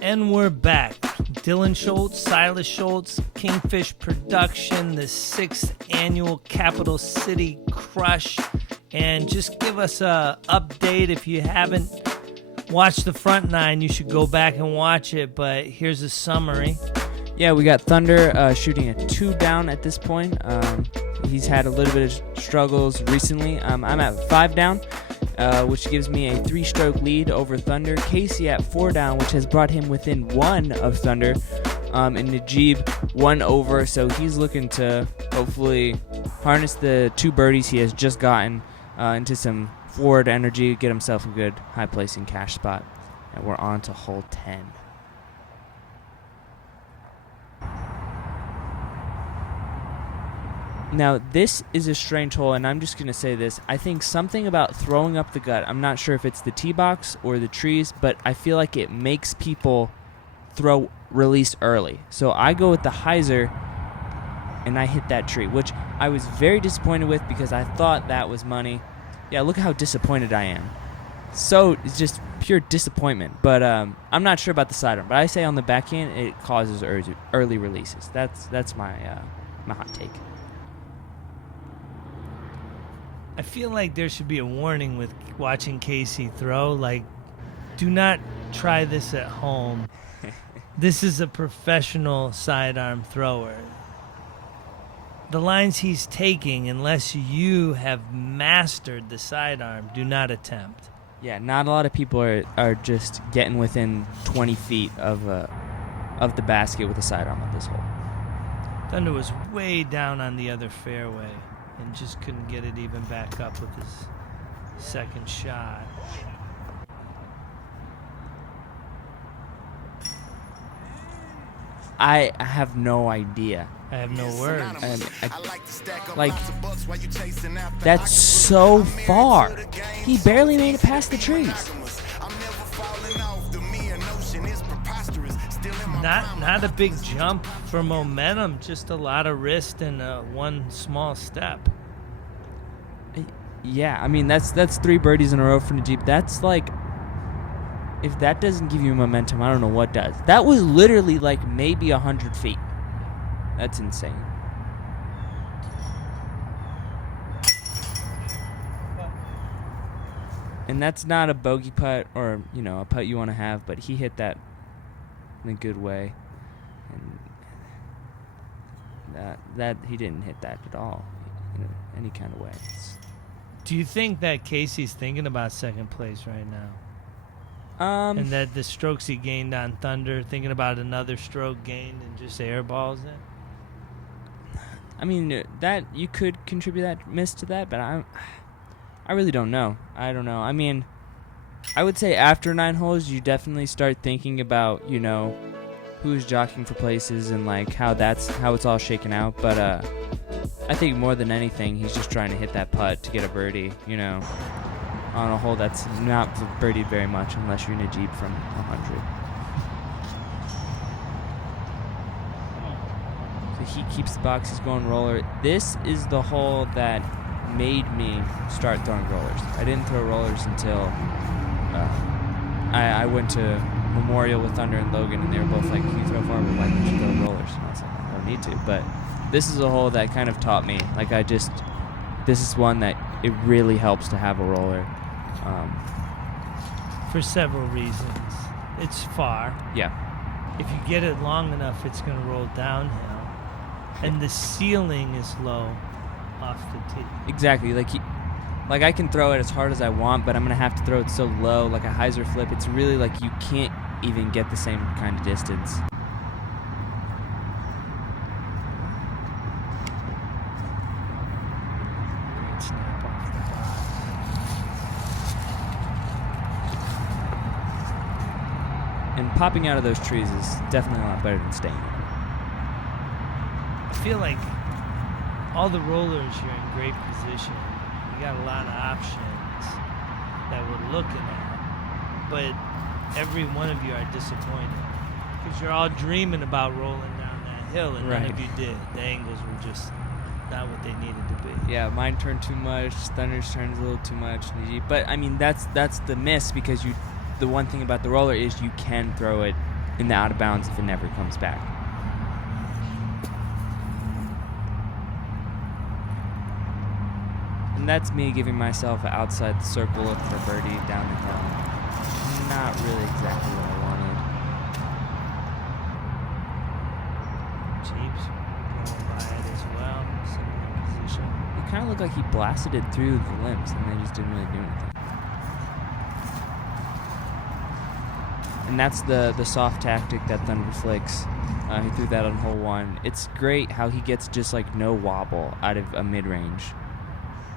And we're back. Dylan Schultz, Silas Schultz, Kingfish Production, the 6th annual Capital City Crush. And just give us a update. If you haven't watched the front nine, you should go back and watch it. But here's a summary. Yeah, we got Thunder shooting a 2 down at this point. He's had a little bit of struggles recently. I'm at 5 down. Which gives me a 3-stroke lead over Thunder. Casey at 4 down, which has brought him within 1 of Thunder. And Najib 1 over, so he's looking to hopefully harness the 2 birdies he has just gotten into some forward energy, get himself a good high-placing cash spot. And we're on to hole 10. Now, this is a strange hole, and I'm just going to say this. I think something about throwing up the gut, I'm not sure if it's the tee box or the trees, but I feel like it makes people throw release early. So I go with the hyzer, and I hit that tree, which I was very disappointed with because I thought that was money. Yeah, look how disappointed I am. So it's just pure disappointment. But I'm not sure about the sidearm. But I say on the backhand, it causes early releases. That's my hot take. I feel like there should be a warning with watching Casey throw. Like, do not try this at home. This is a professional sidearm thrower. The lines he's taking, unless you have mastered the sidearm, do not attempt. Yeah, not a lot of people are just getting within 20 feet of the basket with a sidearm on this hole. Thunder was way down on the other fairway and just couldn't get it even back up with his second shot. I have no idea. I have no words. That's so far. He barely made it past the trees. Not a big jump for momentum, just a lot of wrist and one small step. Yeah, I mean that's 3 birdies in a row for Najib. That's like, if that doesn't give you momentum, I don't know what does. That was literally like maybe 100 feet. That's insane. And that's not a bogey putt or, a putt you want to have, but he hit that in a good way. And that he didn't hit that at all in any kind of way. Do you think that Casey's thinking about second place right now? And that the strokes he gained on Thunder, thinking about another stroke gained and just airballs it? I mean, that you could contribute that miss to that, but I really don't know. I don't know. I mean, I would say after 9 holes, you definitely start thinking about, who's jockeying for places and like how it's all shaken out. But I think more than anything, he's just trying to hit that putt to get a birdie, on a hole that's not birdied very much unless you're Najib from 100. So he keeps the box. He's going roller. This is the hole that made me start throwing rollers. I didn't throw rollers until I went to Memorial with Thunder and Logan, and they were both like, "Can you throw forward? Why don't you throw rollers?" And I was like, "I don't need to." But this is a hole that kind of taught me. Like, this is one that it really helps to have a roller. For several reasons. It's far. Yeah. If you get it long enough, it's going to roll downhill. And the ceiling is low off the tee. Exactly. Like I can throw it as hard as I want, but I'm going to have to throw it so low, like a hyzer flip. It's really like you can't even get the same kind of distance. Great snap off the bottom. And popping out of those trees is definitely a lot better than staying. I feel like all the rollers, you're in great position. You got a lot of options that we're looking at, but every one of you are disappointed because you're all dreaming about rolling down that hill, and none of you did. The angles were just not what they needed to be. Yeah, mine turned too much. Thunder's turns a little too much. But I mean, that's the miss because the one thing about the roller is you can throw it in the out of bounds if it never comes back. And that's me giving myself an outside the circle look for birdie down the hill. Not really exactly what I wanted. Jeeps going by it as well. Similar position. It kind of looked like he blasted it through the limbs and they just didn't really do anything. And that's the soft tactic that Thunder Flicks. He threw that on hole 1. It's great how he gets just like no wobble out of a mid-range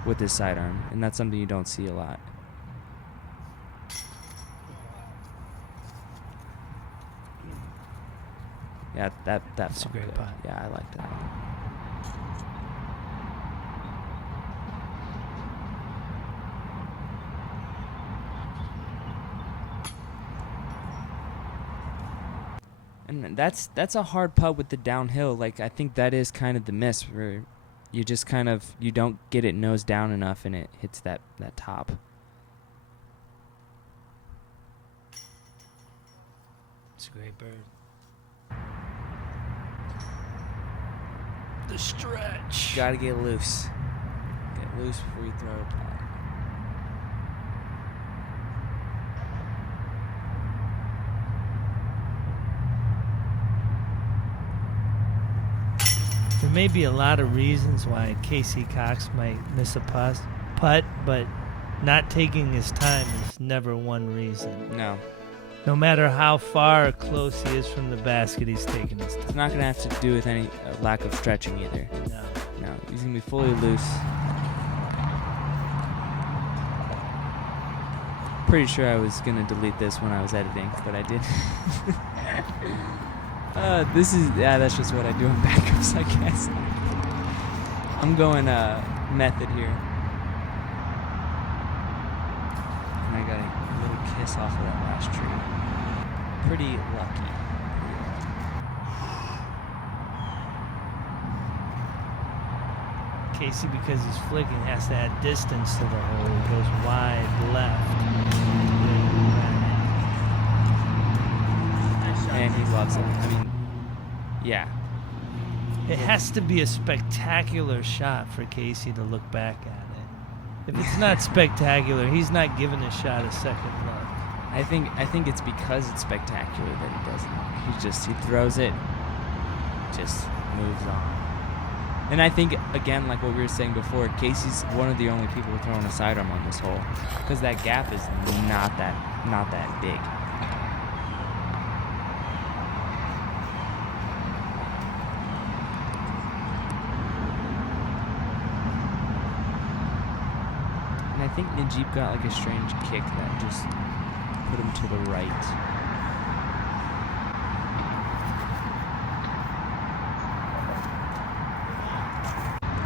with his sidearm, and that's something you don't see a lot. Yeah, that's a great good. putt. Yeah, I like that. And that's a hard putt with the downhill. Like, I think that is kind of the miss where you just kind of, you don't get it nose down enough and it hits that top. It's a great bird. The stretch. Gotta get loose. Get loose before you throw a putt. There may be a lot of reasons why Casey Cox might miss a putt, but not taking his time is never one reason. No. No matter how far or close he is from the basket, he's taking his It's time. not gonna have to do with any lack of stretching either. No. No, he's gonna be fully loose. Pretty sure I was gonna delete this when I was editing, but I didn't. That's just what I do in backups, I guess. I'm going method here. And I got a little kiss off of that last tree. Pretty lucky. Casey, because he's flicking, has to add distance to the hole. He goes wide left. And he loves it. I mean, yeah. It has to be a spectacular shot for Casey to look back at it. If it's not spectacular, he's not giving a shot a second look. I think it's because it's spectacular that he doesn't. He throws it, just moves on. And I think, again, like what we were saying before, Casey's one of the only people throwing a sidearm on this hole, because that gap is not that big. And I think Najib got like a strange kick that just put him to the right.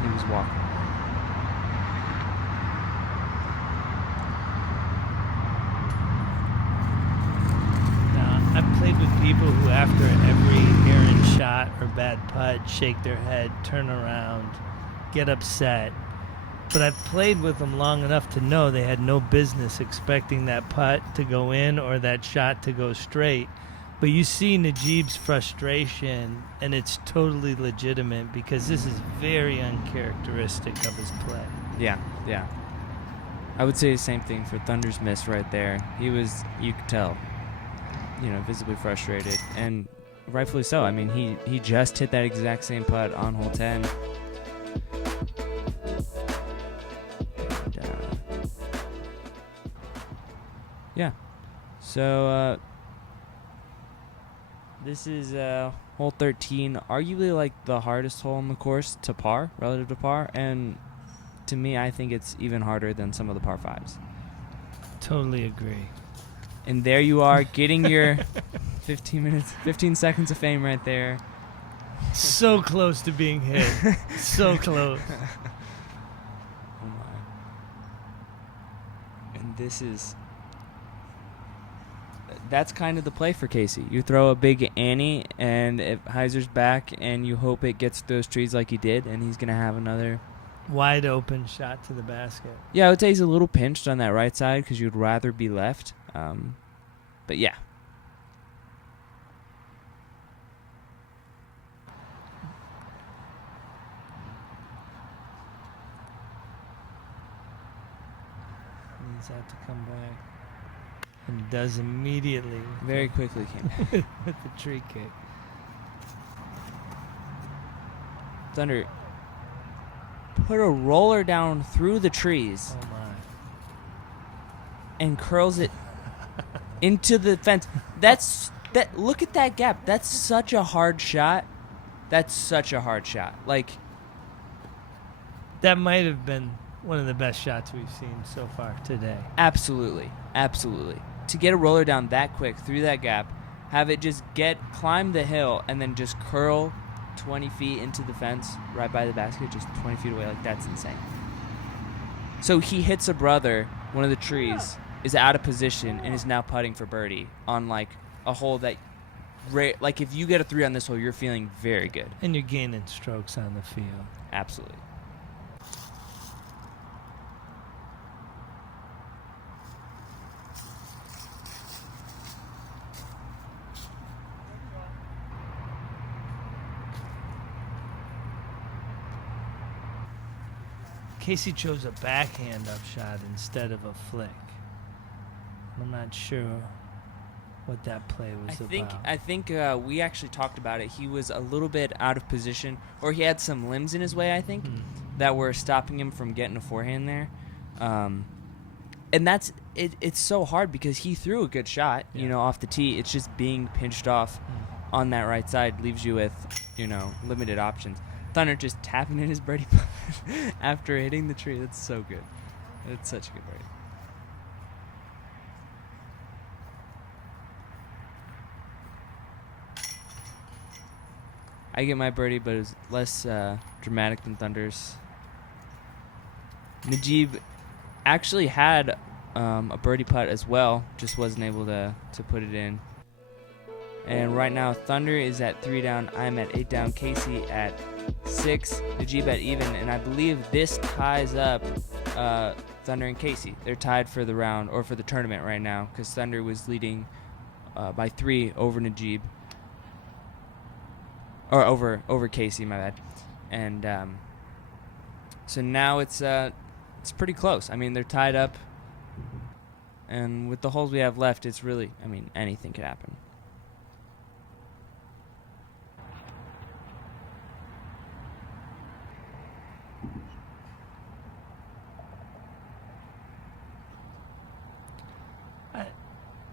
He was walking. Now, I've played with people who, after every errant shot or bad putt, shake their head, turn around, get upset. But I've played with them long enough to know they had no business expecting that putt to go in or that shot to go straight. But you see Najib's frustration, and it's totally legitimate because this is very uncharacteristic of his play. Yeah. I would say the same thing for Thunder's miss right there. He was, you could tell, visibly frustrated, and rightfully so. I mean, he just hit that exact same putt on hole 10. Yeah. So this is hole 13, arguably like the hardest hole on the course to par, relative to par, and to me, I think it's even harder than some of the par 5s. Totally agree. And there you are, getting your 15 seconds of fame right there. So close to being hit. So close. Oh my. And that's kind of the play for Casey. You throw a big Annie, and if Heiser's back, and you hope it gets those trees like he did, and he's going to have another Wide open shot to the basket. Yeah, I would say he's a little pinched on that right side because you'd rather be left. But yeah. Needs that to come back. And it does immediately. Very quickly came back. With the tree kick. Thunder put a roller down through the trees Oh my. and curls it into the fence. Look at that gap. That's such a hard shot. That's such a hard shot. Like, That might have been one of the best shots we've seen so far today. absolutely. Absolutely. To get a roller down that quick through that gap, have it just climb the hill and then just curl 20 feet into the fence right by the basket, just 20 feet away. Like, that's insane. So he hits a brother, one of the trees, is out of position, and is now putting for birdie on, like, a hole that, like, if you get a 3 on this hole, you're feeling very good. And you're gaining strokes on the field. Absolutely. Casey chose a backhand up shot instead of a flick. I'm not sure what that play was about. I think we actually talked about it. He was a little bit out of position, or he had some limbs in his way, I think, that were stopping him from getting a forehand there. And that's it. It's so hard because he threw a good shot, off the tee. It's just being pinched off on that right side leaves you with, limited options. Thunder just tapping in his birdie putt after hitting the tree. That's so good. That's such a good birdie. I get my birdie, but it was less dramatic than Thunder's. Najib actually had a birdie putt as well, just wasn't able to put it in. And right now, Thunder is at 3 down. I'm at 8 down. Casey at 6. Najib at even. And I believe this ties up Thunder and Casey. They're tied for the round, or for the tournament right now, because Thunder was leading by 3 over Najib. Or over Casey, my bad. And so now it's pretty close. I mean, they're tied up. And with the holes we have left, it's really, anything could happen.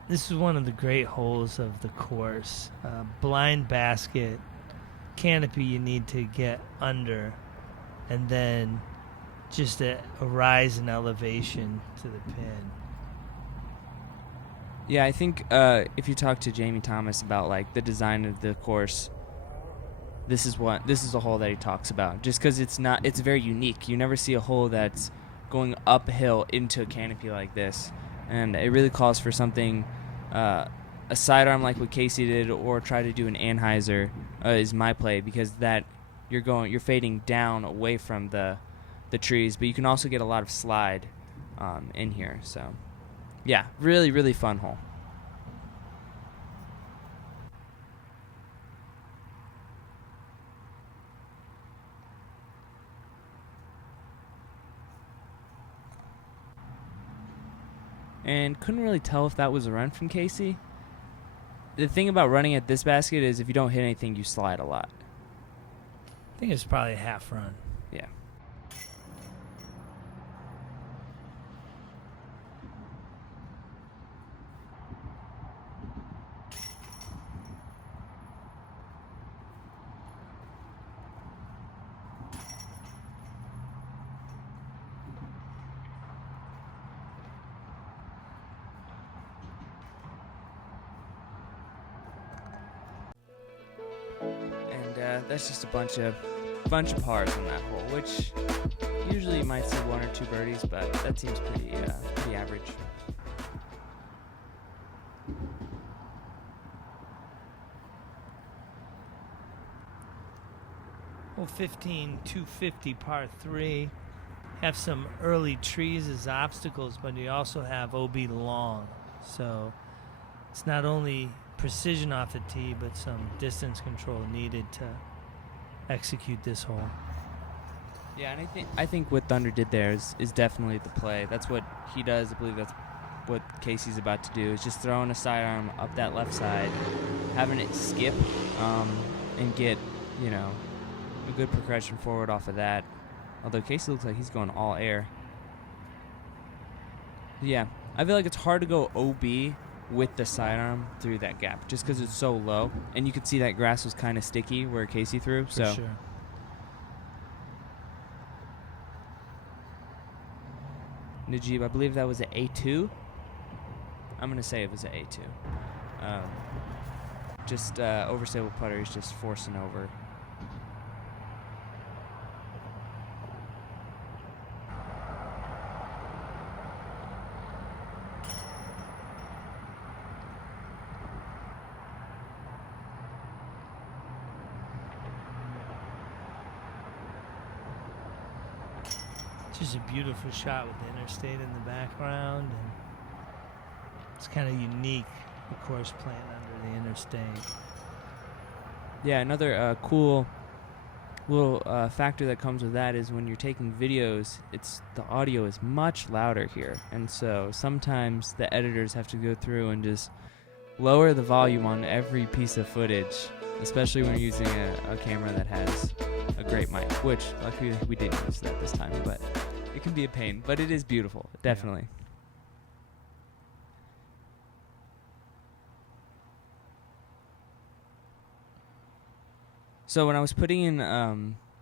This is one of the great holes of the course. Blind basket, canopy you need to get under, and then just a rise in elevation to the pin. Yeah, I think if you talk to Jamie Thomas about like the design of the course, this is a hole that he talks about. Just because it's very unique. You never see a hole that's going uphill into a canopy like this, and it really calls for something, a sidearm like what Casey did, or try to do an Anheuser is my play, because that you're fading down away from the trees, but you can also get a lot of slide in here. So yeah, really, really fun hole. And couldn't really tell if that was a run from Casey. The thing about running at this basket is if you don't hit anything, you slide a lot. I think it's probably a half run. Yeah. That's just a bunch of pars on that hole, which usually you might see 1 or 2 birdies, but that seems pretty average. Hole 15, 250 par 3. Have some early trees as obstacles, but you also have OB long. So it's not only precision off the tee, but some distance control needed to execute this hole. Yeah, and I think what Thunder did there is definitely the play. That's what he does. I believe that's what Casey's about to do, is just throwing a sidearm up that left side, having it skip, and get, you know, a good progression forward off of that. Although Casey looks like he's going all air. Yeah, I feel like it's hard to go OB with the sidearm through that gap just because it's so low. And you could see that grass was kind of sticky where Casey threw. For sure. Najib, I believe that was an A2. I'm going to say it was an A2. Just overstable putter. He's just forcing over. Just a beautiful shot with the interstate in the background, and it's kind of unique, the course playing under the interstate. Yeah, another cool little factor that comes with that is when you're taking videos, the audio is much louder here, and so sometimes the editors have to go through and just lower the volume on every piece of footage, especially when you're using a camera that has a great mic, which luckily we didn't use that this time, but it can be a pain, but it is beautiful, definitely. Yeah. So when I was putting in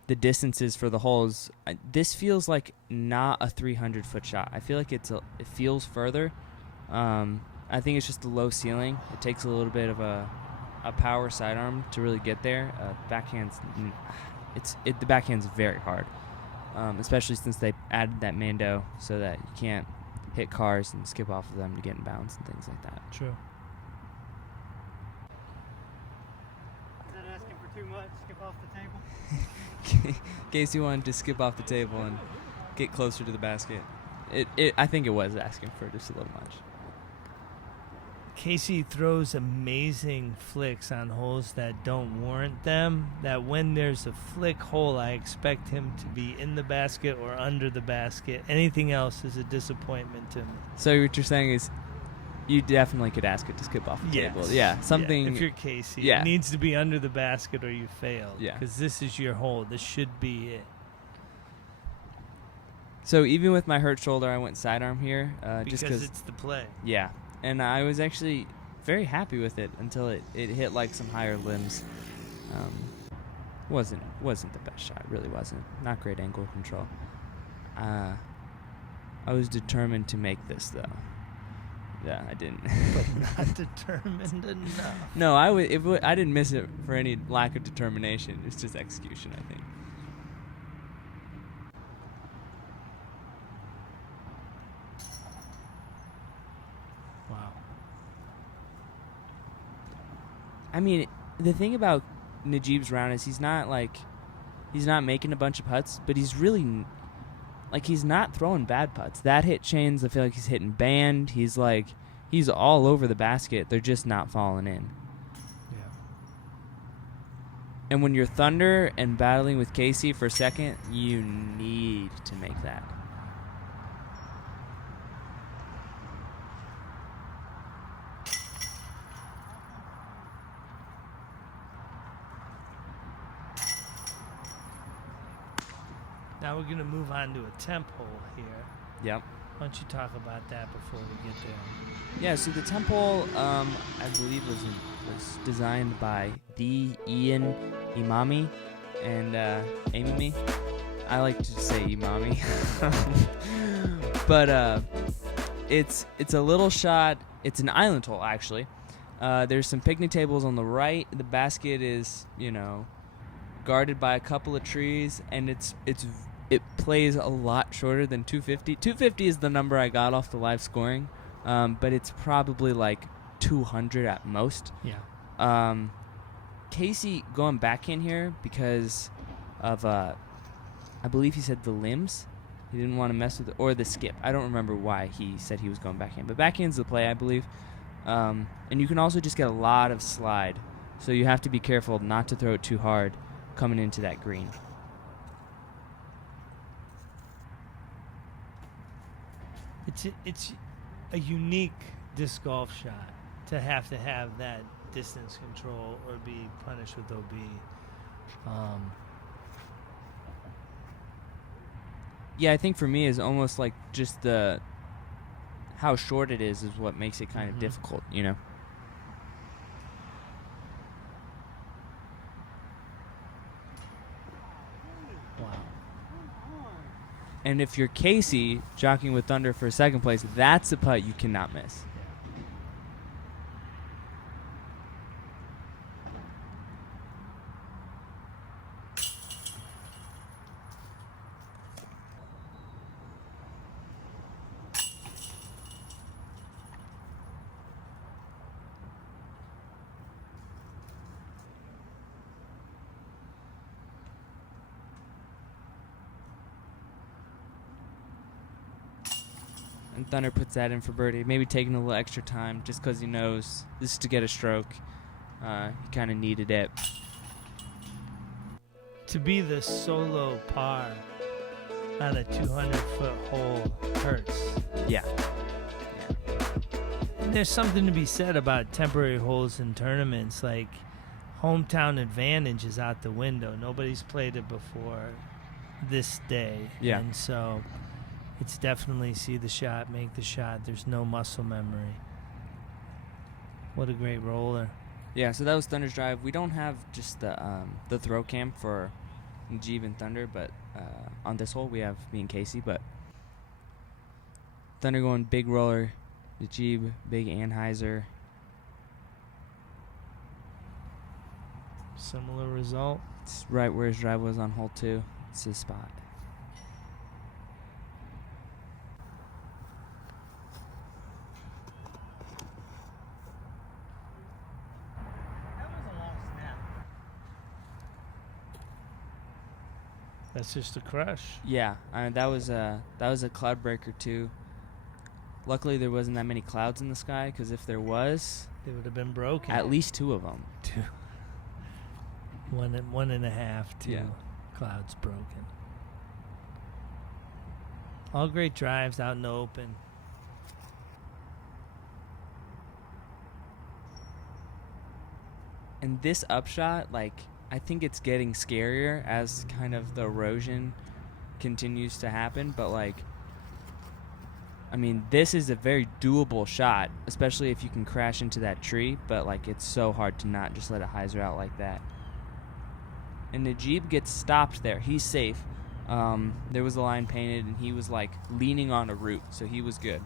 the distances for the holes, this feels like not a 300-foot shot. I feel like it feels further. I think it's just a low ceiling. It takes a little bit of a power sidearm to really get there. The backhand's very hard, especially since they added that Mando so that you can't hit cars and skip off of them to get in bounds and things like that. True. Is that asking for too much? Skip off the table? Casey wanted to skip off the table and get closer to the basket. I think it was asking for just a little much. Casey throws amazing flicks on holes that don't warrant them, that when there's a flick hole, I expect him to be in the basket or under the basket. Anything else is a disappointment to me. So what you're saying is you definitely could ask it to skip off the table. Yeah, something. Yeah, if you're Casey, yeah. It needs to be under the basket or you failed. Yeah. Because this is your hole. This should be it. So even with my hurt shoulder, I went sidearm here. Because it's the play. Yeah. And I was actually very happy with it until it hit like some higher limbs. Wasn't the best shot. It really wasn't. Not great angle control. I was determined to make this though. Yeah, I didn't. But not determined enough. No, I didn't miss it for any lack of determination. It's just execution, I think. Wow. I mean, the thing about Najib's round is he's not making a bunch of putts, but he's really he's not throwing bad putts. That hit chains, I feel like he's hitting band. He's all over the basket. They're just not falling in. Yeah. And when you're Thunder and battling with Casey for second, you need to make that. Now we're going to move on to a temp hole here. Yep. Why don't you talk about that before we get there? Yeah, so the temp hole, I believe, was designed by the Ian Imami and Amy. I like to say Imami. But it's a little shot. It's an island hole, actually. There's some picnic tables on the right. The basket is, guarded by a couple of trees, and it plays a lot shorter than 250. 250 is the number I got off the live scoring, but it's probably like 200 at most. Yeah. Casey going back in here because of, I believe he said the limbs. He didn't want to mess with it, or the skip. I don't remember why he said he was going back in, but backhand's the play, I believe. And you can also just get a lot of slide. So you have to be careful not to throw it too hard coming into that green. It's a unique disc golf shot to have that distance control or be punished with OB. Yeah, I think for me is almost like just the how short it is what makes it kind of difficult, you know. Wow. And if you're Casey jockeying with Thunder for second place, that's a putt you cannot miss. And Thunder puts that in for birdie. Maybe taking a little extra time just because he knows this is to get a stroke. He kind of needed it. To be the solo par on a 200-foot hole hurts. Yeah. And there's something to be said about temporary holes in tournaments. Like, hometown advantage is out the window. Nobody's played it before this day. Yeah. And so it's definitely see the shot, make the shot. There's no muscle memory. What a great roller. Yeah, so that was Thunder's drive. We don't have just the throw cam for Najib and Thunder, but on this hole we have me and Casey. But Thunder going big roller, Najib big Anheuser. Similar result. It's right where his drive was on hole 2. It's his spot. That was a long snap. That's just a crush. Yeah, that was a cloud breaker too. Luckily, there wasn't that many clouds in the sky, because if there was, They would have been broken. at least 2 of them. Two. One and a half, 2 Yeah. clouds broken. All great drives out in the open. And this upshot, like, I think it's getting scarier as kind of the erosion continues to happen. But, like, I mean, this is a very doable shot, especially if you can crash into that tree. But, like, it's so hard to not just let a hyzer out like that. And Najib gets stopped there. He's safe. There was a line painted, and he was, like, leaning on a root, so he was good.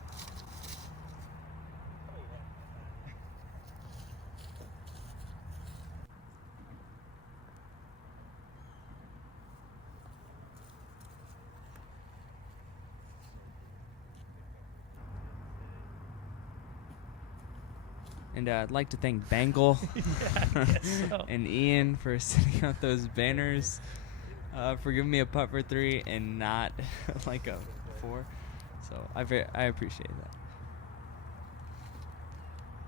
And I'd like to thank Bangle I guess so. and Ian for setting out those banners, for giving me a putt for 3 and not like a 4. So I appreciate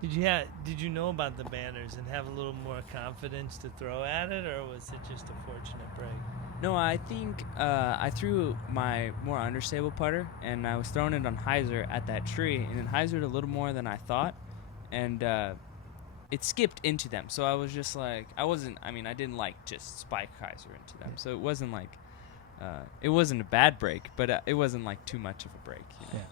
that. Did you know about the banners and have a little more confidence to throw at it, or was it just a fortunate break? No, I think I threw my more understable putter, and I was throwing it on hyzer at that tree, and it hyzered a little more than I thought, and it skipped into them. So I was just like, I didn't like just spike hyzer into them. So it wasn't like, it wasn't a bad break, but it wasn't like too much of a break. You know? Yeah.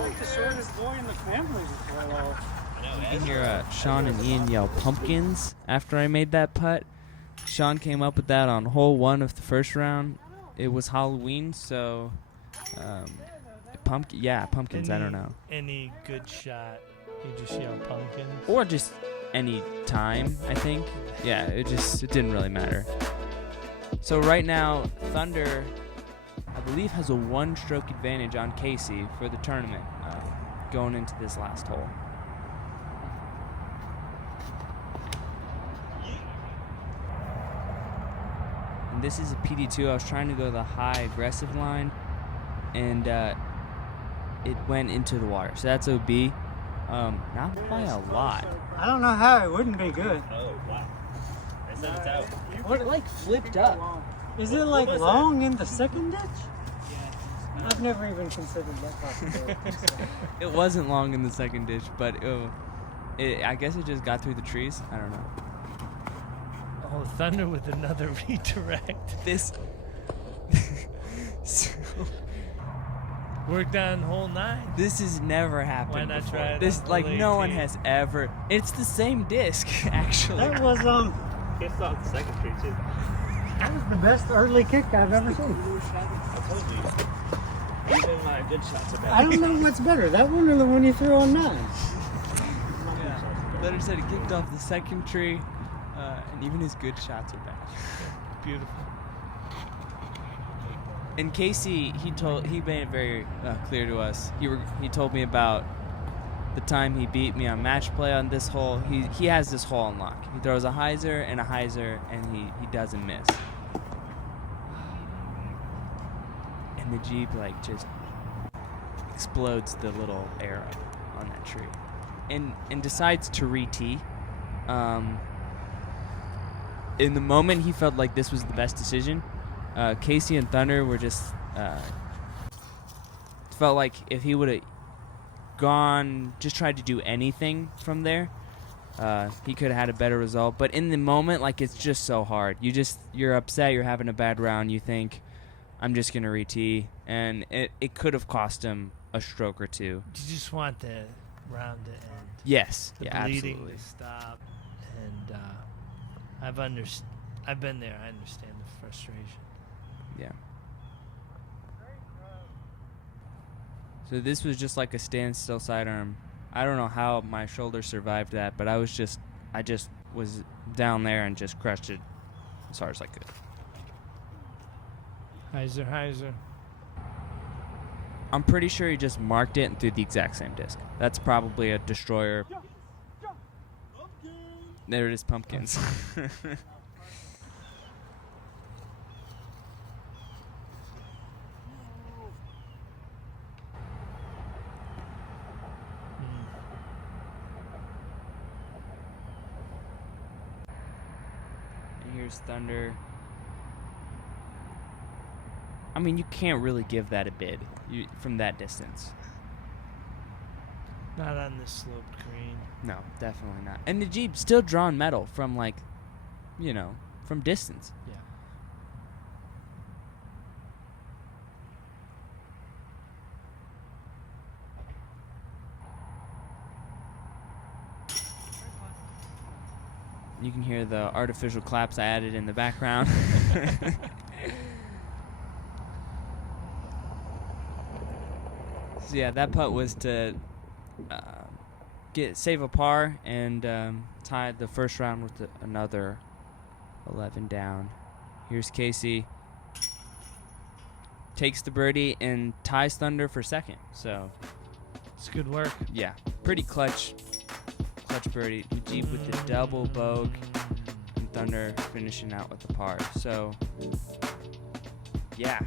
Like the shortest boy in the family before it all. You can hear Sean and Ian yell pumpkins after I made that putt. Sean came up with that on hole 1 of the first round. It was Halloween, so pumpkins. I don't know. Any good shot, you just yell pumpkins. Or just any time, I think. Yeah, it didn't really matter. So right now, Thunder, I believe, has a 1-stroke advantage on Casey for the tournament going into this last hole. and this is a PD2. I was trying to go the high aggressive line, and it went into the water. So that's OB. Not by a lot. I don't know how it wouldn't be good. Oh, wow. I said it's out. What, it like flipped up. Is it like long in the second ditch? I've never even considered that possibility. It wasn't long in the second ditch, but I guess it just got through the trees. I don't know. Oh, Thunder with another redirect. This. So, Worked on hole 9. this has never happened. Why not before. try it This on like hole no one 18? has ever. It's the same disc actually. That was Kissed off the second tree, too. that was the best early kick I've ever seen. I told you. Even my good shots are bad. I don't know what's better, that one or the one you threw on 9. Yeah. Letter said he kicked off the second tree, and even his good shots are bad. Beautiful. And Casey, he made it very clear to us. He told me about the time he beat me on match play on this hole. He has this hole on lock. He throws a hyzer, and he doesn't miss. And the Jeep like just explodes the little arrow on that tree, and decides to re-tee. In the moment, he felt like this was the best decision. Casey and Thunder were just felt like if he would have just tried to do anything from there, he could have had a better result. But in the moment, like, it's just so hard. You're upset. You're having a bad round. You think, I'm just gonna re-tee, and it could have cost him a stroke or two. You just want the round to end. Yes, The yeah, bleeding absolutely. to stop. And I've been there. I understand the frustration. Yeah. So this was just like a standstill sidearm. I don't know how my shoulder survived that, but I just was down there and just crushed it as hard as I could. Hyzer. I'm pretty sure he just marked it and threw the exact same disc. That's probably a destroyer. There it is, pumpkins. And here's Thunder. I mean, you can't really give that a bid from that distance. Not on this sloped green. No, definitely not. And the Jeep still drawing metal from, like, from distance. Yeah. You can hear the artificial claps I added in the background. So yeah, that putt was to save a par and tie the first round with another 11 down. Here's Casey. Takes the birdie and ties Thunder for second. So It's good work. yeah, pretty clutch birdie. The Jeep with the double bogue and Thunder finishing out with the par. So yeah,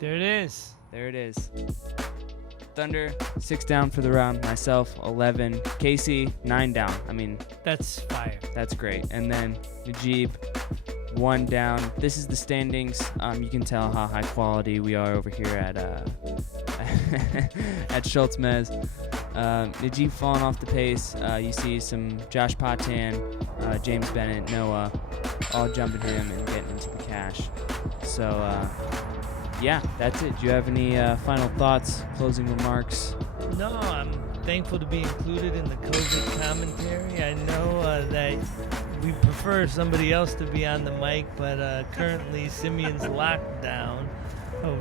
There it is. there it is. Thunder 6 down for the round. Myself 11. Casey 9 down. I mean, That's fire. that's great. And then Najib 1 down. This is the standings. You can tell how high quality we are over here at at Schultz Mez. Najib falling off the pace. You see some Josh Patan, James Bennett, Noah, all jumping him and getting into the cash. So yeah, that's it. Do you have any final thoughts, closing remarks? No, I'm thankful to be included in the COVID commentary. I know that we prefer somebody else to be on the mic, but currently Simeon's locked down,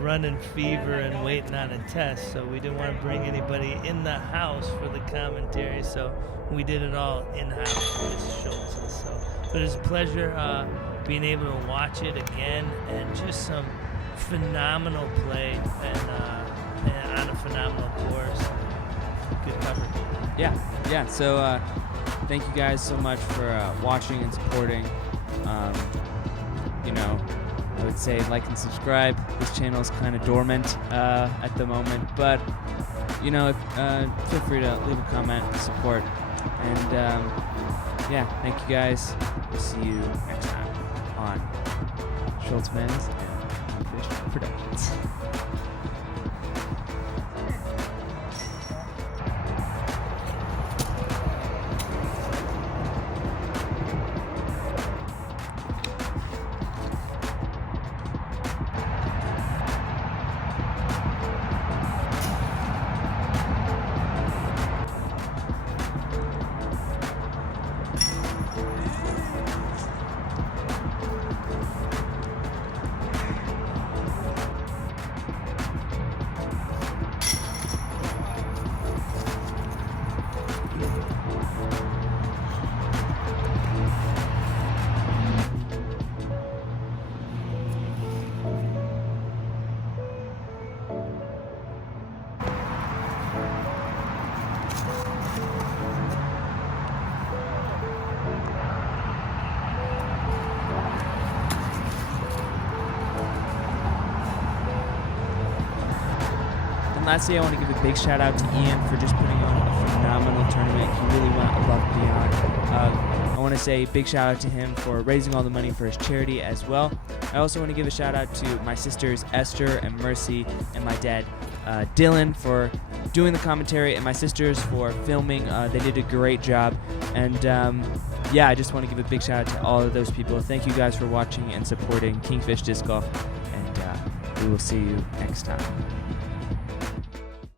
running fever and waiting on a test, so we didn't want to bring anybody in the house for the commentary, so we did it all in-house with Schultz. So, but it's a pleasure being able to watch it again, and just some phenomenal play and on a phenomenal course. Good coverage. Yeah. So thank you guys so much for watching and supporting. I would say like and subscribe. This channel is kind of dormant at the moment, but feel free to leave a comment, support, and thank you guys. We'll see you next time on Schultzman's and Fish Productions. Lastly, I want to give a big shout out to Ian for just putting on a phenomenal tournament. He really went above and beyond. I want to say a big shout out to him for raising all the money for his charity as well. I also want to give a shout out to my sisters Esther and Mercy and my dad Dylan for doing the commentary, and my sisters for filming. They did a great job. And I just want to give a big shout out to all of those people. Thank you guys for watching and supporting Kingfish Disc Golf, and we will see you next time.